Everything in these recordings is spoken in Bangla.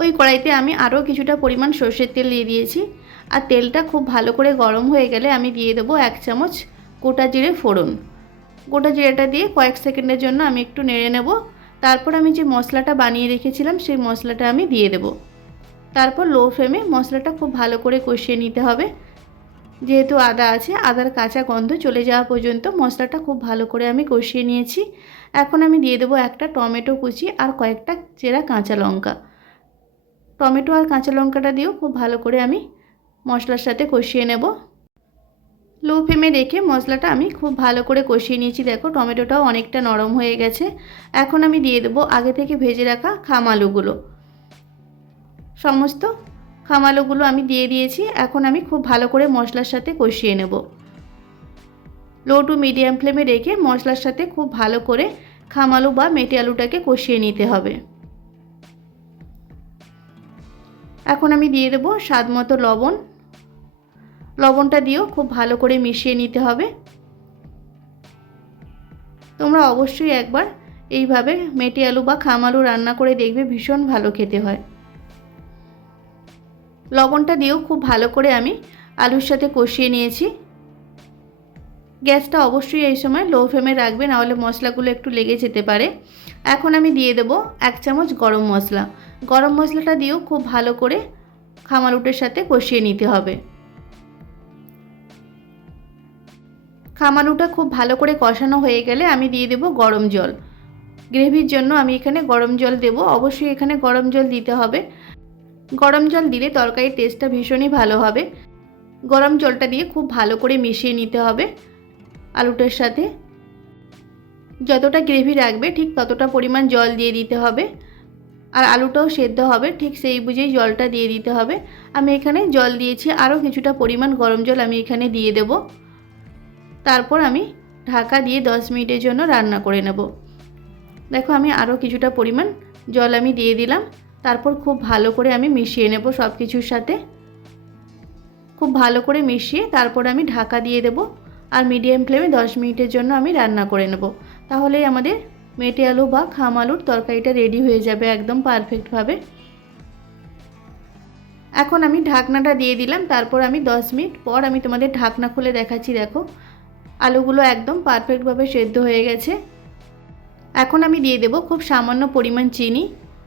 ওই কড়াইতে আমি আরও কিছুটা পরিমাণ সর্ষের তেল দিয়ে দিয়েছি। আর তেলটা খুব ভালো করে গরম হয়ে গেলে আমি দিয়ে দেবো এক চামচ গোটা জিরে ফোড়ন। গোটা জিরেটা দিয়ে কয়েক সেকেন্ডের জন্য আমি একটু নেড়ে নেব। তারপর আমি যে মশলাটা বানিয়ে রেখেছিলাম, সেই মশলাটা আমি দিয়ে দেব। তারপর লো ফ্লেমে মশলাটা খুব ভালো করে কষিয়ে নিতে হবে। যেহেতু আদা আছে, আদার কাঁচা গন্ধ চলে যাওয়া পর্যন্ত মশলাটা খুব ভালো করে আমি কষিয়ে নিয়েছি। এখন আমি দিয়ে দেবো একটা টমেটো কুচি আর কয়েকটা চেরা কাঁচা লঙ্কা। টমেটো আর কাঁচা লঙ্কাটা দিয়েও খুব ভালো করে আমি মশলার সাথে কষিয়ে নেব। লো ফ্লেমে রেখে মশলাটা আমি খুব ভালো করে কষিয়ে নিয়েছি। দেখো, টমেটোটাও অনেকটা নরম হয়ে গেছে। এখন আমি দিয়ে দেবো আগে থেকে ভেজে রাখা খামালুগুলো সমস্ত খামালোগুলো আমি দিয়ে দিয়েছি। এখন আমি খুব ভালো করে মশলার সাথে কষিয়ে নেব। লো টু মিডিয়াম ফ্লেমে রেখে মশলার সাথে খুব ভালো করে খামালু বা মেটে আলুটাকে কষিয়ে নিতে হবে। এখন আমি দিয়ে দেবো স্বাদ মতো লবণ। লবণটা দিয়েও খুব ভালো করে মিশিয়ে নিতে হবে। তোমরা অবশ্যই একবার এইভাবে মেটে আলু বা খাম আলু রান্না করে দেখবে, ভীষণ ভালো খেতে হয়। লবণটা দিয়েও খুব ভালো করে আমি আলুর সাথে কষিয়ে নিয়েছি। গ্যাসটা অবশ্যই এই সময় লো ফ্লেমে রাখবে, নাহলে মশলাগুলো একটু লেগে যেতে পারে। এখন আমি দিয়ে দেবো এক চামচ গরম মশলা। গরম মশলাটা দিয়েও খুব ভালো করে খামালুটের সাথে কষিয়ে নিতে হবে। খামালুটা খুব ভালো করে কষানো হয়ে গেলে আমি দিয়ে দেবো গরম জল। গ্রেভির জন্য আমি এখানে গরম জল দেব। অবশ্যই এখানে গরম জল দিতে হবে। গরম জল দিলে তরকারির টেস্টটা ভীষণই ভালো হবে। গরম জলটা দিয়ে খুব ভালো করে মিশিয়ে নিতে হবে। আলুটার সাথে যতটা গ্রেভি রাখবে, ঠিক ততটা পরিমাণ জল দিয়ে দিতে হবে। আর আলুটাও সেদ্ধ হবে, ঠিক সেই বুঝেই জলটা দিয়ে দিতে হবে। আমি এখানে জল দিয়েছি, আরও কিছুটা পরিমাণ গরম জল আমি এখানে দিয়ে দেব। তারপর আমি ঢাকা দিয়ে দশ মিনিটের জন্য রান্না করে নেব। দেখো আমি আরও কিছুটা পরিমাণ জল আমি দিয়ে দিলাম। তারপর খুব ভালো করে আমি মিশিয়ে নেব সব কিছুর সাথে। খুব ভালো করে মিশিয়ে তারপর আমি ঢাকা দিয়ে দেব। আর মিডিয়াম ফ্লেমে দশ মিনিটের জন্য আমি রান্না করে নেব। তাহলেই আমাদের মেটে আলু বা খাম আলুর তরকারিটা রেডি হয়ে যাবে একদম পারফেক্টভাবে এখন আমি ঢাকনাটা দিয়ে দিলাম, তারপর আমি দশ মিনিট পর আমি তোমাদের ঢাকনা খুলে দেখাচ্ছি, দেখো। আলুগুলো একদম পারফেক্টভাবে সেদ্ধ হয়ে গেছে। এখন আমি দিয়ে দেব খুব সামান্য পরিমাণ চিনি।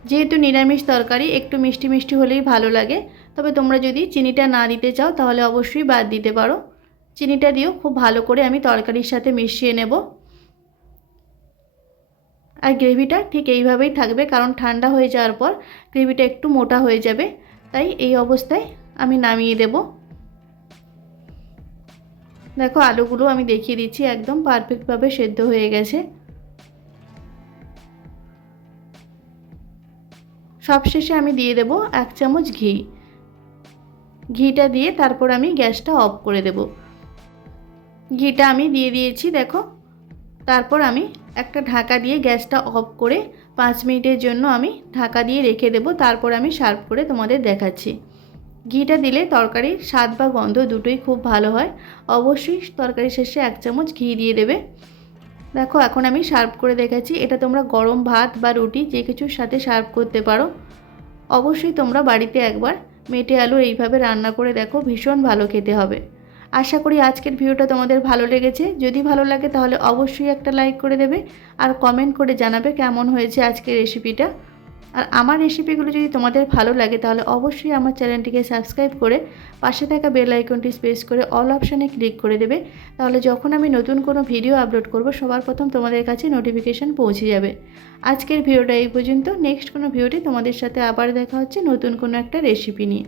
যেহেতু নিরামিষ তরকারি, একটু মিষ্টি মিষ্টি হলেই ভালো লাগে। তবে তোমরা যদি চিনিটা না দিতে চাও, তাহলে অবশ্যই বাদ দিতে পারো। চিনিটা দিয়েও খুব ভালো করে আমি তরকারির সাথে মিশিয়ে নেব। আর গ্রেভিটা ঠিক এইভাবেই থাকবে, কারণ ঠান্ডা হয়ে যাওয়ার পর গ্রেভিটা একটু মোটা হয়ে যাবে, তাই এই অবস্থায় আমি নামিয়ে দেব। দেখো, আলুগুলো আমি দেখিয়ে দিচ্ছি, একদম পারফেক্টভাবে সেদ্ধ হয়ে গেছে। সবশেষে আমি দিয়ে দেব এক চামচ ঘি। ঘিটা দিয়ে তারপর আমি গ্যাসটা অফ করে দেব। ঘিটা আমি দিয়ে দিয়েছি, দেখো। তারপর আমি একটা ঢাকা দিয়ে গ্যাসটা অফ করে পাঁচ মিনিটের জন্য আমি ঢাকা দিয়ে রেখে দেব, তারপর আমি সার্ভ করে তোমাদের দেখাচ্ছি। ঘিটা দিলে তরকারির স্বাদ বা গন্ধ দুটোই খুব ভালো হয়। অবশ্যই তরকারির শেষে এক চামচ ঘি দিয়ে দেবে। দেখো, এখন আমি সার্ভ করে দেখাচ্ছি। এটা তোমরা গরম ভাত বা রুটি যে কিছুর সাথে সার্ভ করতে পারো। অবশ্যই তোমরা বাড়িতে একবার মেটে আলু এইভাবে রান্না করে দেখো, ভীষণ ভালো খেতে হবে। আশা করি আজকের ভিডিওটা তোমাদের ভালো লেগেছে। যদি ভালো লাগে তাহলে অবশ্যই একটা লাইক করে দেবে আর কমেন্ট করে জানাবে কেমন হয়েছে আজকের রেসিপিটা আর আমার রেসিপিগুলো যদি তোমাদের ভালো লাগে তাহলে অবশ্যই আমার চ্যানেলটিকে সাবস্ক্রাইব করে পাশে থাকা বেল আইকনটি স্পেস করে অল অপশানে ক্লিক করে দেবে। তাহলে যখন আমি নতুন কোনো ভিডিও আপলোড করব, সবার প্রথম তোমাদের কাছে নোটিফিকেশান পৌঁছে যাবে। আজকের ভিডিওটা এই পর্যন্ত। নেক্সট কোনো ভিডিওটি তোমাদের সাথে আবার দেখা হচ্ছে নতুন কোনো একটা রেসিপি নিয়ে।